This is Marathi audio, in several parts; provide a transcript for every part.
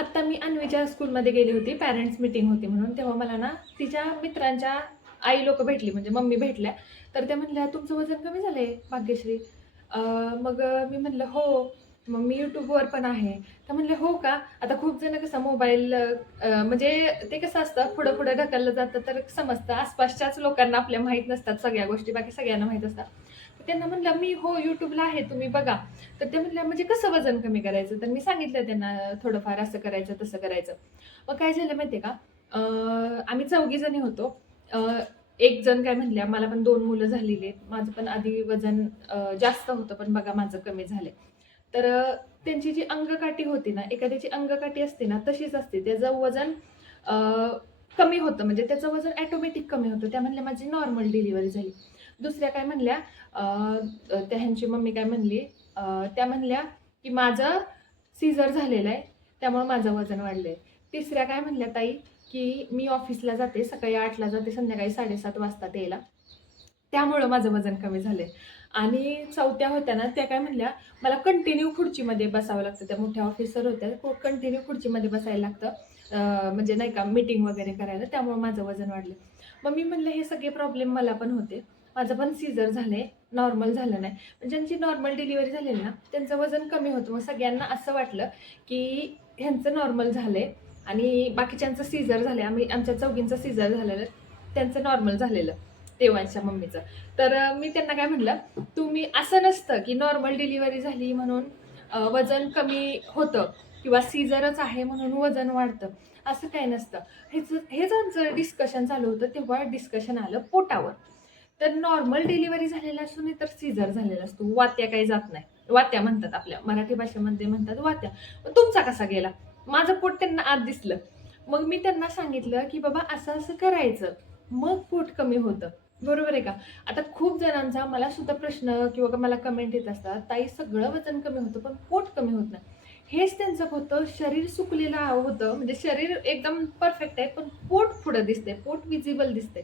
आत्ता मी अन्वीच्या स्कूलमध्ये गेली होती, पॅरेंट्स मीटिंग होती म्हणून. तेव्हा मला ना तिच्या मित्रांच्या आई लोकं भेटली, म्हणजे मम्मी भेटल्या. तर त्या म्हणल्या, "तुमचं वजन कमी झालंय भाग्यश्री." मी म्हणलं, "हो." मग मी YouTubeवर पण आहे. त्या म्हणल्या, "हो का?" आता खूप जण कसं मोबाईल म्हणजे ते कसं असतं, पुढं-पुढं ढकललं जातं तर समजतं. आसपासच्याच लोकांना आपल्या माहीत नसतात सगळ्या गोष्टी, बाकी सगळ्यांना माहीत असतात. तर त्यांना म्हणलं, "मी हो, YouTubeला आहे, तुम्ही बघा." तर त्या म्हणल्या, "म्हणजे कसं वजन कमी करायचं?" तर मी सांगितलं त्यांना, थोडंफार असं करायचं, तसं करायचं. मग काय झालं माहिती आहे का? आम्ही 4घी जणी होतो. अ, एक जण काय म्हणल्या, "मला पण 2 मुलं झालेली आहेत. माझं पण आधी वजन जास्त होतं, पण बघा माझं कमी झालंय." तर त्यांची जी अंगकाठी होती ना, एखाद्याची अंगकाठी असते ना, तशीच असते. त्याचं वजन अ, कमी होतं, म्हणजे त्याचं वजन ऑटोमॅटिक कमी होतं. त्या म्हणल्या, "माझी नॉर्मल डिलिव्हरी झाली." दुसऱ्या काय म्हणल्या, अ, त्या ह्यांची मम्मी काय म्हणली, अ, त्या म्हणल्या, की "माझं सीझर झालेलं आहे, त्यामुळे माझं वजन वाढलंय." तिसऱ्या काय म्हणल्या ताई, की "मी ऑफिसला जाते, सकाळी 8:00ला जाते, संध्याकाळी 7:30 वाजतात यायला. त्यामुळं माझं वजन कमी झालंय." आणि चौथ्या होत्या ना, त्या काय म्हणल्या, "मला कंटिन्यू खुर्चीमध्ये बसावं लागतं." त्या मोठ्या ऑफिसर होत्या. कंटिन्यू खुर्चीमध्ये बसायला लागतं. म्हणजे नाही का मीटिंग वगैरे करायला, त्यामुळे माझं वजन वाढलं. मग मी म्हणलं, "हे सगळे प्रॉब्लेम मला पण होते. माझं पण सीझर झालंय, नॉर्मल झालं नाही." ज्यांची नॉर्मल डिलिव्हरी झालेली ना, त्यांचं वजन कमी होतं. मग सगळ्यांना असं वाटलं, की ह्यांचं नॉर्मल झालंय आणि बाकीच्यांचं सीझर झालंय. आमच्या चौघींचं सीझर झालेलं, त्यांचं नॉर्मल झालेलं, तेव्हाच्या मम्मीचं. तर मी त्यांना काय म्हटलं, तुम्ही असं नसतं की नॉर्मल डिलिव्हरी झाली म्हणून वजन कमी होतं किंवा सीझरच आहे म्हणून वजन वाढतं, असं काही नसतं. हेच आमचं डिस्कशन चालू होतं. तेव्हा डिस्कशन आलं पोटावर. तर नॉर्मल डिलिव्हरी झालेला असतो नाही तर सीझर झालेला असतो. वात्या काही जात नाही. वात्या म्हणतात, आपल्या मराठी भाषेमध्ये म्हणतात वात्या. मग तुमचा कसा गेला? माझं पोट त्यांना आत दिसलं. मग मी त्यांना सांगितलं, की "बाबा असं-असं करायचं, मग पोट कमी होतं." बरोबर आहे का? आता खूप जणांचा मला सुद्धा प्रश्न किंवा मला कमेंट येत असतात, "ताई सगळं वजन कमी होतं, पण पोट कमी होत नाही." हेच त्यांचं होतं, शरीर सुकलेलं होतं, म्हणजे शरीर एकदम परफेक्ट आहे, पण पोट पुढं दिसतंय, पोट विजिबल दिसतंय.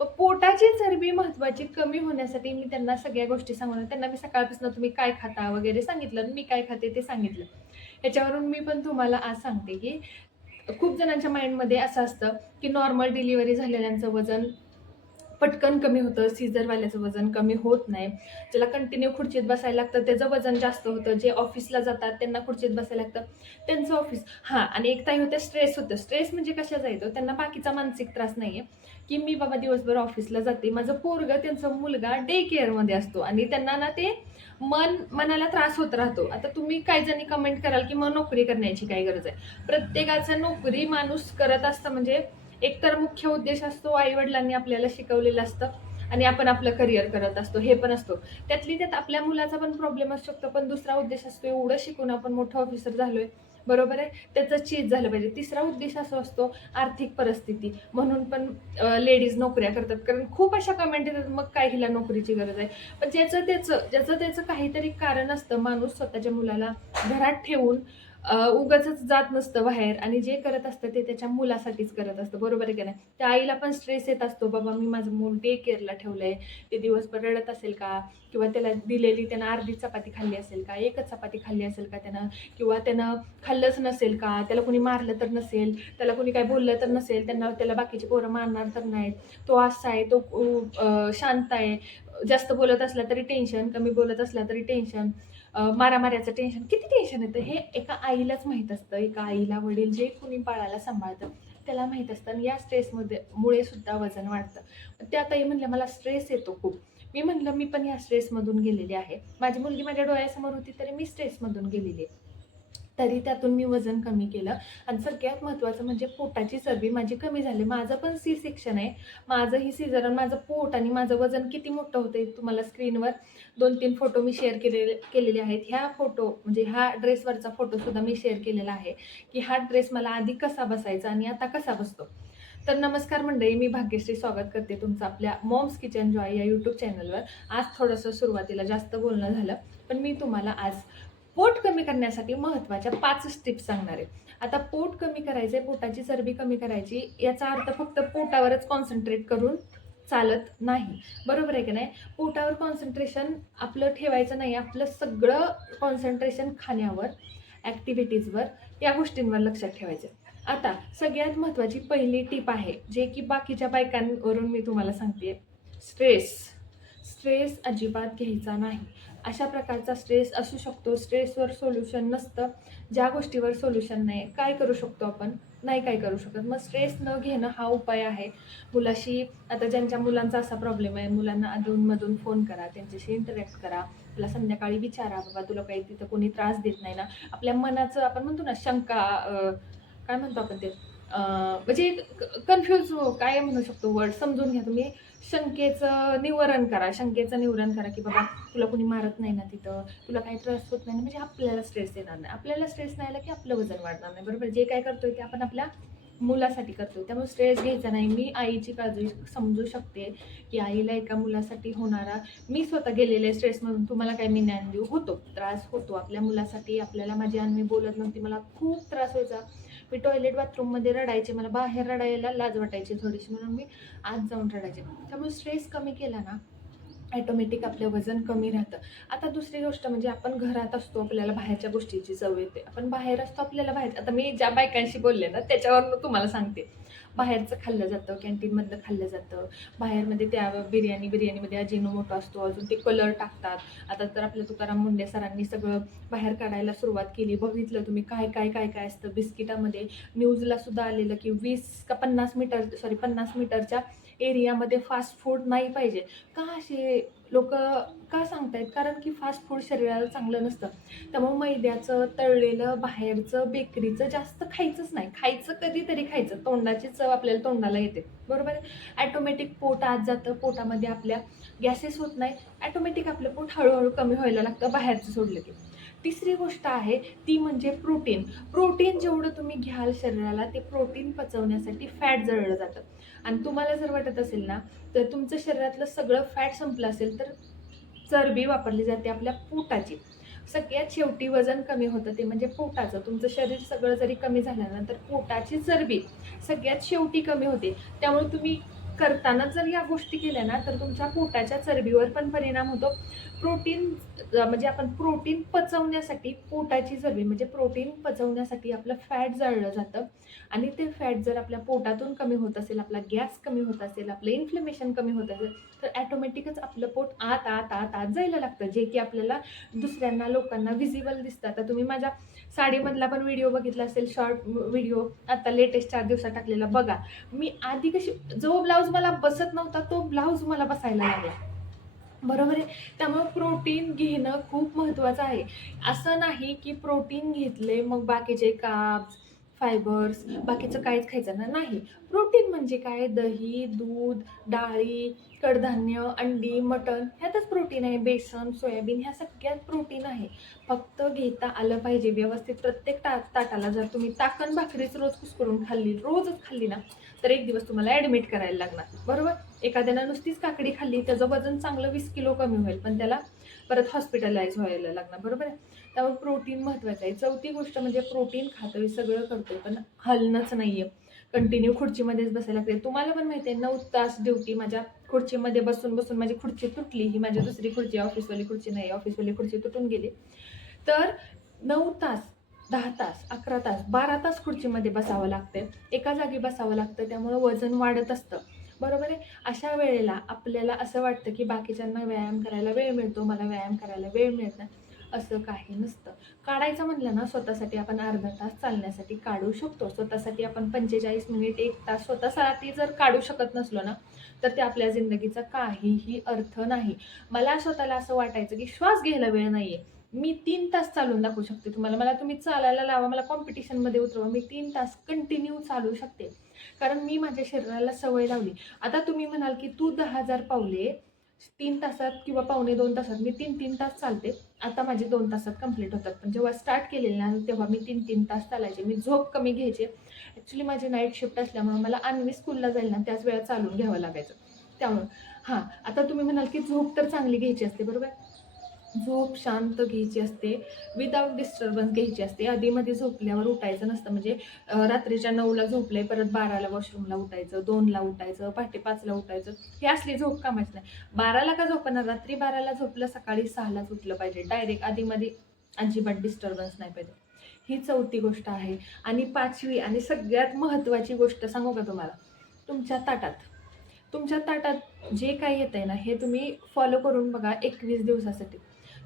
मग पोटाची चरबी महत्त्वाची कमी होण्यासाठी मी त्यांना सगळ्या गोष्टी सांगून त्यांना मी सकाळपासून तुम्ही काय खाता वगैरे सांगितलं आणि मी काय खाते ते सांगितलं. ह्याच्यावरून मी पण तुम्हाला आज सांगते, की खूप जणांच्या माइंडमध्ये असं असतं, की नॉर्मल डिलिव्हरी झालेल्यांचं वजन पटकन कमी होतं, सीझरवाल्याचं वजन कमी होत नाही. ज्याला कंटिन्यू खुर्चीत बसायला लागतं त्याचं वजन जास्त होतं. जे ऑफिसला जातात त्यांना खुर्चीत बसायला लागतं, त्यांचं ऑफिस हां. आणि एक ताई होत्या स्ट्रेस होतं. स्ट्रेस म्हणजे कशाचा येतो? त्यांना बाकीचा मानसिक त्रास नाहीये, की मी बाबा दिवसभर ऑफिसला जाते. माझं पोरगं, त्यांचा मुलगा डे केअरमध्ये असतो आणि त्यांना ना ते मनाला त्रास होत राहतो. आता तुम्ही काही जणी कमेंट कराल, की मग नोकरी करण्याची काय गरज आहे? प्रत्येकाचा नोकरी माणूस करत असतं, म्हणजे एकतर मुख्य उद्देश असतो, आई-वडिलांनी आपल्याला शिकवलेलं असतं आणि आपण आपलं करिअर करत असतो, हे पण असतो. त्यातली त्यात आपल्या मुलाचा पण प्रॉब्लेम असू शकतो, पण दुसरा उद्देश असतो, एवढं शिकून आपण मोठा ऑफिसर झालोय, बरोबर आहे? त्याचं चीज झालं पाहिजे. तिसरा उद्देश असा असतो, आर्थिक परिस्थिती. म्हणून पण लेडीज नोकऱ्या करतात. कारण खूप अशा कमेंट येतात, "मग काय हिला नोकरीची गरज आहे?" पण ज्याचं त्याचं काहीतरी कारण असतं. माणूस स्वतःच्या मुलाला घरात ठेवून उगाचच जात नसतं बाहेर आणि जे करत असतं ते त्याच्या मुलासाठीच करत असतं, बरोबर आहे की नाही? त्या आईला पण स्ट्रेस येत असतो, बाबा मी माझं मूल डे केअरला ठेवलंय, ते दिवसभर रडत असेल का? किंवा त्याला दिलेली त्यानं अर्धी चपाती खाल्ली असेल का? एकच चपाती खाल्ली असेल का त्यानं? किंवा त्यानं खाल्लंच नसेल का? त्याला कोणी मारलं तर नसेल, त्याला कोणी काही बोललं तर नसेल, त्याला बाकीची पोरं मारणार तर नाहीत, तो असा आहे, तो शांत आहे, जास्त बोलत असला तरी टेन्शन, कमी बोलत असला तरी टेन्शन, मारामाऱ्याचं टेन्शन, किती टेन्शन येतं हे एका आईलाच माहीत असतं. एका आईला, वडील जे कुणी बाळाला सांभाळतं त्याला माहीत असतं आणि या मुळे सुद्धा वजन वाढतं. त्या ताई म्हणल्या, "मला स्ट्रेस येतो खूप." मी म्हणलं, "मी पण या स्ट्रेसमधून गेलेली आहे. माझी मुलगी माझ्या डोळ्यासमोर होती तरी मी स्ट्रेसमधून गेलेली आहे. तरी त्यातून मी वजन कमी केलं आणि सगळ्यात महत्त्वाचं म्हणजे पोटाची चरबी माझी कमी झाली." माझं पण सी सेक्शन आहे. माझंही सीझर आणि माझं पोट आणि माझं वजन किती मोठं होतंय तुम्हाला स्क्रीनवर 2-3 फोटो मी शेअर केलेले आहेत. ह्या ड्रेसवरचा फोटोसुद्धा मी शेअर केलेला आहे, की हा ड्रेस मला आधी कसा बसायचा आणि आता कसा बसतो. तर नमस्कार मंडळी, मी भाग्यश्री स्वागत करते तुमचं आपल्या मॉम्स किचन जॉय या यूट्यूब चॅनलवर. आज थोडंसं सुरुवातीला जास्त बोलणं झालं, पण मी तुम्हाला आज पोट कमी करण्यासाठी महत्त्वाच्या 5 टिप्स सांगणार आहे. आता पोट कमी करायचंय, पोटाची चरबी कमी करायची, याचा अर्थ फक्त पोटावरच कॉन्सन्ट्रेट करून चालत नाही. बरोबर आहे की नाही? पोटावर कॉन्सन्ट्रेशन आपलं ठेवायचं नाही. आपलं सगळं कॉन्सन्ट्रेशन खाण्यावर, ॲक्टिव्हिटीजवर या गोष्टींवर लक्षात ठेवायचं. आता सगळ्यात महत्त्वाची पहिली टीप आहे, जे की बाकीच्या बायकांवरून मी तुम्हाला सांगते. स्ट्रेस. स्ट्रेस अजिबात घ्यायचा नाही. अशा प्रकारचा स्ट्रेस असू शकतो. स्ट्रेसवर सोल्युशन नसतं. ज्या गोष्टीवर सोल्युशन नाही, काय करू शकतो आपण? नाही काय करू शकत. मग स्ट्रेस न घेणं हा उपाय आहे. मुलाशी, आता ज्यांच्या मुलांचा असा प्रॉब्लेम आहे, मुलांना अधूनमधून फोन करा, त्यांच्याशी इंटरॅक्ट करा. तुला संध्याकाळी विचारा, बाबा तुला काही तिथं कोणी त्रास देत नाही ना? आपल्या मनाचं आपण म्हणतो ना शंका, काय म्हणतो आपण ते, म्हणजे कन्फ्यूज काय म्हणू शकतो वर्ड समजून घ्या तुम्ही. शंकेचं निवारण करा, की बाबा तुला कोणी मारत नाही ना तिथं, तुला काही त्रास होत नाही ना, म्हणजे आपल्याला स्ट्रेस येणार नाही. आपल्याला स्ट्रेस नाही आला की आपलं वजन वाढणार नाही. बरोबर. जे काय करतोय ते आपण आपल्या मुलासाठी करतोय, त्यामुळे स्ट्रेस घ्यायचा नाही. मी आईची काळजी समजू शकते, की आईला एका मुलासाठी होणारा, मी स्वतः गेलेले स्ट्रेसमधून तुम्हाला काय मी ज्ञान देऊ, होतो त्रास, होतो आपल्या मुलासाठी. आपल्याला माझी अन्वी बोलत नव्हती, मला खूप त्रास व्हायचा. मी टॉयलेट बाथरूममध्ये रडायचे, मला बाहेर रडायला लाज वाटायची थोडीशी, म्हणून मी आत जाऊन रडायचे. त्यामुळे स्ट्रेस कमी केला ना, ॲटोमॅटिक आपलं वजन कमी राहतं. आता दुसरी गोष्ट म्हणजे आपण घरात असतो, आपल्याला बाहेरच्या गोष्टीची चव येते. आपण बाहेर असतो, आपल्याला बाहेर, आता मी ज्या बायकांशी बोलले ना त्याच्यावरून तुम्हाला सांगते. बाहेरचं खाल्लं जातं, कॅन्टीनमधलं खाल्लं जातं. बाहेरमध्ये त्या बिर्याणीमध्ये अजिनोमोटो असतो, अजून ते कलर टाकतात. आता तर आपल्या तुकाराम मुंडे सरांनी सगळं बाहेर काढायला सुरुवात केली. बघितलं तुम्ही काय काय काय काय असतं बिस्किटामध्ये. न्यूजला सुद्धा आलेलं की 50 मीटरच्या एरियामध्ये फास्ट फूड नाही पाहिजे. का असे लोक का सांगतायत? कारण की फास्ट फूड शरीराला चांगलं नसतं. त्यामुळे मैद्याचं, तळलेलं, बाहेरचं, बेकरीचं जास्त खायचंच नाही. खायचं कधीतरी खायचं. तोंडाची चव आपल्याला तोंडाला येते. बरोबर आहे. ॲटोमॅटिक पोट आत जातं. पोटामध्ये आपल्या गॅसेस होत नाही. ॲटोमॅटिक आपलं पोट हळूहळू कमी व्हायला लागतं बाहेरचं सोडलं की. तिसरी गोष्ट आहे ती म्हणजे प्रोटीन. प्रोटीन जेवढं तुम्ही घ्याल शरीराला, ते प्रोटीन पचवण्यासाठी फॅट जळलं जातं. आणि तुम्हाला जर वाटत असेल ना, तर तुमचं शरीरातलं सगळं फॅट संपलं असेल, तर चरबी वापरली जाते आपल्या पोटाची. सगळ्यात शेवटी वजन कमी होतं ते म्हणजे पोटाचं. तुमचं शरीर सगळं जरी कमी झाल्यानंतर पोटाची चरबी सगळ्यात शेवटी कमी होते. त्यामुळे तुम्ही करताना जर या गोष्टी केल्या ना, तर तुमच्या पोटाच्या चरबीवर पण परिणाम होतो. प्रोटीन म्हणजे आपण प्रोटीन पचवण्यासाठी पोटाची चरबी म्हणजे प्रोटीन पचवण्यासाठी आपलं फॅट जाळलं जातं. आणि ते फॅट जर आपल्या पोटातून कमी होत असेल, आपला गॅस कमी होत असेल, आपलं इन्फ्लेमेशन कमी होत असेल, तर ॲटोमॅटिकच आपलं पोट आत आत आत आत जायला लागतं, जे की आपल्याला दुसऱ्यांना, लोकांना व्हिजिबल दिसतं. आता तुम्ही माझ्या साडीमधला पण व्हिडिओ बघितला असेल, शॉर्ट व्हिडिओ आता लेटेस्ट 4 दिवसात टाकलेला बघा. मी आधी कशी, जो ब्लाऊज मला बसत नव्हता तो ब्लाऊज मला बसायला लागला. बरोबर आहे. त्यामुळे प्रोटीन घेणं खूप महत्त्वाचं आहे. असं नाही की प्रोटीन घेतले मग बाकीचे कार्ब्स, फायबर्स, बाकीचं काहीच खायचं ना, नाही. प्रोटीन म्हणजे काय? दही, दूध, डाळी, कडधान्य, अंडी, मटण ह्यातच प्रोटीन आहे. बेसन, सोयाबीन ह्या सगळ्यात प्रोटीन आहे. फक्त घेता आलं पाहिजे व्यवस्थित. प्रत्येक ताटाला जर तुम्ही ताक अन् भाकरीच रोज कुस्करून खाल्ली, रोजच खाल्ली ना, तर एक दिवस तुम्हाला ॲडमिट करायला लागणार. बरोबर. एखाद्याला नुसतीच काकडी खाल्ली, त्याचं वजन चांगलं 20 किलो कमी होईल, पण त्याला परत हॉस्पिटलाइज व्हायला लागणार. बरोबर आहे. त्यामुळे प्रोटीन महत्त्वाचं आहे. चौथी गोष्ट म्हणजे प्रोटीन खातोय, सगळं करतोय, पण हलणंच नाहीये. कंटिन्यू खुर्चीमध्येच बसायला लागते. तुम्हाला पण माहिती आहे 9 तास ड्युटी. माझ्या खुर्चीमध्ये बसून बसून माझी खुर्ची तुटली. ही माझी दुसरी खुर्ची, ऑफिसवाली खुर्ची नाही, ऑफिसवाली खुर्ची तुटून गेली. तर 9 तास, 10 तास, 11 तास, 12 तास खुर्चीमध्ये बसावं लागतं. एका जागी बसावं लागतं. त्यामुळं वजन वाढत असतं. बरोबर आहे. अशा वेळेला आपल्याला असं वाटतं की बाकीच्यांना व्यायाम करायला वेळ मिळतो, मला व्यायाम करायला वेळ मिळत नाही. असं काही नसतं. काढायचं म्हणलं ना, स्वतःसाठी आपण अर्धा तास चालण्यासाठी काढू शकतो. स्वतःसाठी आपण 45 मिनिट, 1 तास स्वतःसाठी जर काढू शकत नसलो ना, तर ते आपल्या जिंदगीचा काहीही अर्थ नाही. मला स्वतःला असं वाटायचं की श्वास घ्यायला वेळ नाहीये. मी 3 तास चालून दाखवू शकते तुम्हाला. मला तुम्ही चालायला लावा, मला कॉम्पिटिशनमध्ये उतरवा, मी 3 तास कंटिन्यू चालू शकते. कारण मी माझ्या शरीराला सवय लावली. आता तुम्ही म्हणाल की तू 10,000 पावले 3 तासात किंवा पावणे 2 तासात, मी 3-3 तास चालते. आता माझे 2 तासात कंप्लीट होतात. पण जेव्हा स्टार्ट केलेलं ना, तेव्हा मी 3-3 तास चालायचे. मी झोप कमी घ्यायचे. ॲक्च्युली माझी नाईट शिफ्ट असल्यामुळे मला अन्वी स्कूलला जाईल ना, त्याच वेळा चालून घ्यावं लागायचं. त्यामुळं हां, आता तुम्ही म्हणाल की झोप तर चांगली घ्यायची असते, बरोबर. झोप शांत घ्यायची असते, विदाऊट डिस्टर्बन्स घ्यायची असते. आधीमध्ये झोपल्यावर उठायचं नसतं. म्हणजे रात्रीच्या 9ला झोपले, परत 12ला वॉशरूमला उठायचं, 2ला उठायचं, पहाटे 5ला उठायचं. ही असली झोप कामाची नाही. 12ला का झोपणार? रात्री 12ला झोपलं, सकाळी 6लाच उठलं पाहिजे. डायरेक्ट आधीमध्ये अजिबात डिस्टर्बन्स नाही पाहिजे. ही चौथी गोष्ट आहे. आणि पाचवी आणि सगळ्यात महत्त्वाची गोष्ट सांगू का तुम्हाला? तुमच्या ताटात जे काही येतंय ना, हे तुम्ही फॉलो करून बघा 21 दिवसासाठी.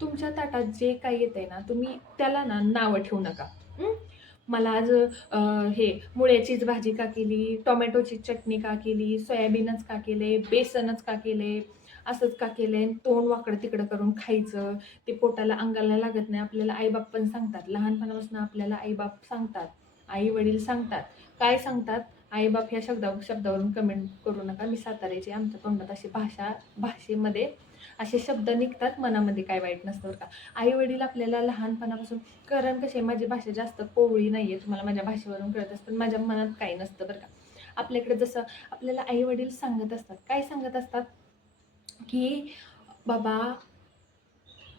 तुमच्या ताटात जे काही येतंय ना, तुम्ही त्याला ना नावं ठेवू नका. हं? मला आज हे मुळ्याचीच भाजी का केली, टोमॅटोची चटणी का केली, सोयाबीनच का केले, बेसनच का केले, असंच का केलंय, तोंड वाकडं-तिकडं करून खायचं, ते पोटाला अंगाला लागत नाही. आपल्याला आई-बाप पण सांगतात. लहानपणापासून आपल्याला आई-बाप सांगतात, आई-वडील सांगतात. काय सांगतात? आई-बाप ह्या शब्दावरून कमेंट करू नका. मी साताऱ्याची, आमच्या तोंडात अशी भाषेमध्ये असे शब्द निघतात, मनामध्ये काय वाईट नसतं बरं का. आई-वडील आपल्याला लहानपणापासून, कारण कशी माझी भाषा जास्त कोवळी नाही आहे, तुम्हाला माझ्या भाषेवरून कळत असतं, पण माझ्या मनात काही नसतं बरं का. आपल्याकडे जसं आपल्याला आई-वडील सांगत असतात, काय सांगत असतात, की बाबा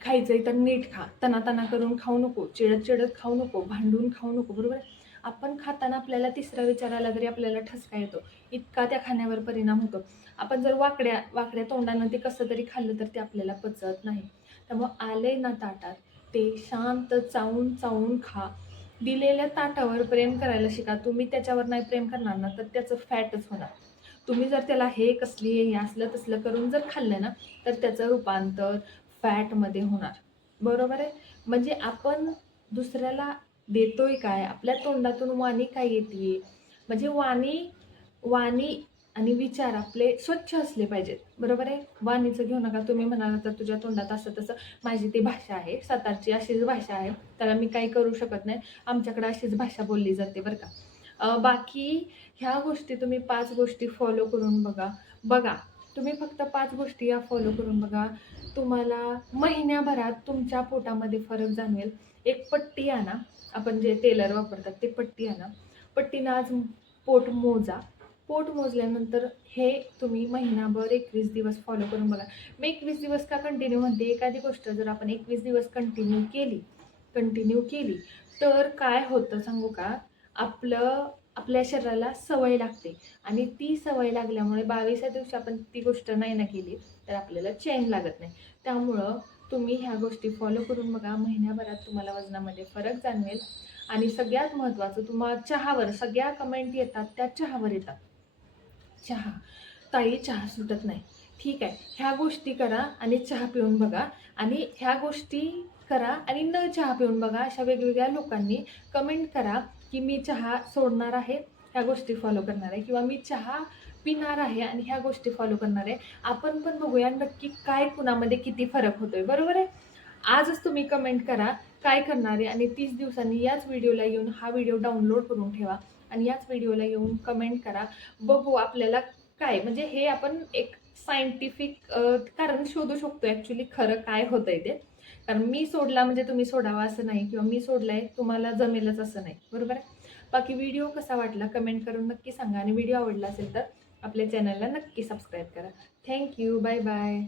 खायचंय तर नीट खा, तना करून खाऊ नको, चिडत खाऊ नको, भांडून खाऊ नको, बरोबर आहे. आपण खाताना आपल्याला तिसरा विचार आला तरी आपल्याला ठसका येतो, इतका त्या खाण्यावर परिणाम होतो. आपण जर वाकड्या तोंडानं ते कसं तरी खाल्लं तर ते आपल्याला पचत नाही. त्यामुळं आले ना ताटात, ते शांत चावून चावून खा. दिलेल्या ताटावर प्रेम करायला शिका. तुम्ही त्याच्यावर नाही प्रेम करणार ना, तर त्याचं फॅटच होणार. तुम्ही जर त्याला हे कसली हे असलं तसलं करून जर खाल्लं ना, तर त्याचं रूपांतर फॅटमध्ये होणार. बरोबर आहे. म्हणजे आपण दुसऱ्याला देतोय काय, आपल्या तोंडातून वाणी काय येते, म्हणजे वाणी आणि विचार आपले स्वच्छ असले पाहिजेत. बरोबर आहे. वाणीचं घेऊ नका. तुम्ही म्हणाला तर तुझ्या तोंडात असं तसं, माझी ती भाषा आहे, सातारची अशीच भाषा आहे, त्याला मी काही करू शकत नाही. आमच्याकडे अशीच भाषा बोलली जाते बरं का. बाकी ह्या गोष्टी तुम्ही 5 गोष्टी फॉलो करून बघा. तुम्ही फक्त 5 गोष्टी या फॉलो करून बघा. तुम्हाला महिन्याभरात तुमच्या पोटामध्ये फरक जाणवेल. एक पट्टी आणा, आपण जे टेलर वापरतात ते पट्टी आणा. पट्टीनं आज पोट मोजा. पोट मोजल्यानंतर हे तुम्ही महिनाभर 21 दिवस फॉलो करून बघा. मी 21 दिवस का कंटिन्यू म्हणते, एखादी गोष्ट जर आपण 21 दिवस कंटिन्यू केली तर काय होतं सांगू का? आपल्या शरीराला सवय लागते आणि ती सवय लागल्यामुळे 22व्या दिवशी आपण ती गोष्ट नाही ना केली तर आपल्याला चैन लागत नाही. त्यामुळं तुम्ही ह्या गोष्टी फॉलो करून बघा. महिन्याभरात तुम्हाला वजनामध्ये फरक जाणवेल. आणि सगळ्यात महत्त्वाचं, तुम्हाला चहावर सगळ्या कमेंट येतात त्या चहावर येतात. चहा, ताई चहा सुटत नाही. ठीक आहे, ह्या गोष्टी करा आणि चहा पिऊन बघा. आणि ह्या गोष्टी करा आणि न चहा पिऊन बघा. अशा वेगवेगळ्या लोकांनी कमेंट करा की मी चहा सोडणार आहे, ह्या गोष्टी फॉलो करणार आहे, किंवा मी चहा पिणार आहे आणि ह्या गोष्टी फॉलो करणार आहे. आपण पण बघूया नक्की काय कुणामध्ये किती फरक होतोय. बरोबर आहे. आजच तुम्ही कमेंट करा काय करणार आहे, आणि 30 दिवसांनी याच व्हिडिओला येऊन हा व्हिडिओ डाउनलोड करून ठेवा आणि याच व्हिडिओला येऊन कमेंट करा. बघू आपल्याला काय, म्हणजे हे आपण एक सायंटिफिक कारण शोधू शकतो ॲक्च्युली खरं काय होतंय ते. कारण मी सोडला म्हणजे तुम्ही सोडावा असं नाही, किंवा मी सोडलाय तुम्हाला जमेलच असं नाही. बरोबर आहे. बाकी व्हिडिओ कसा वाटला कमेंट करून नक्की सांगा, आणि व्हिडिओ आवडला असेल तर आपल्या चॅनलला नक्की सबस्क्राईब करा. थँक्यू. Bye bye.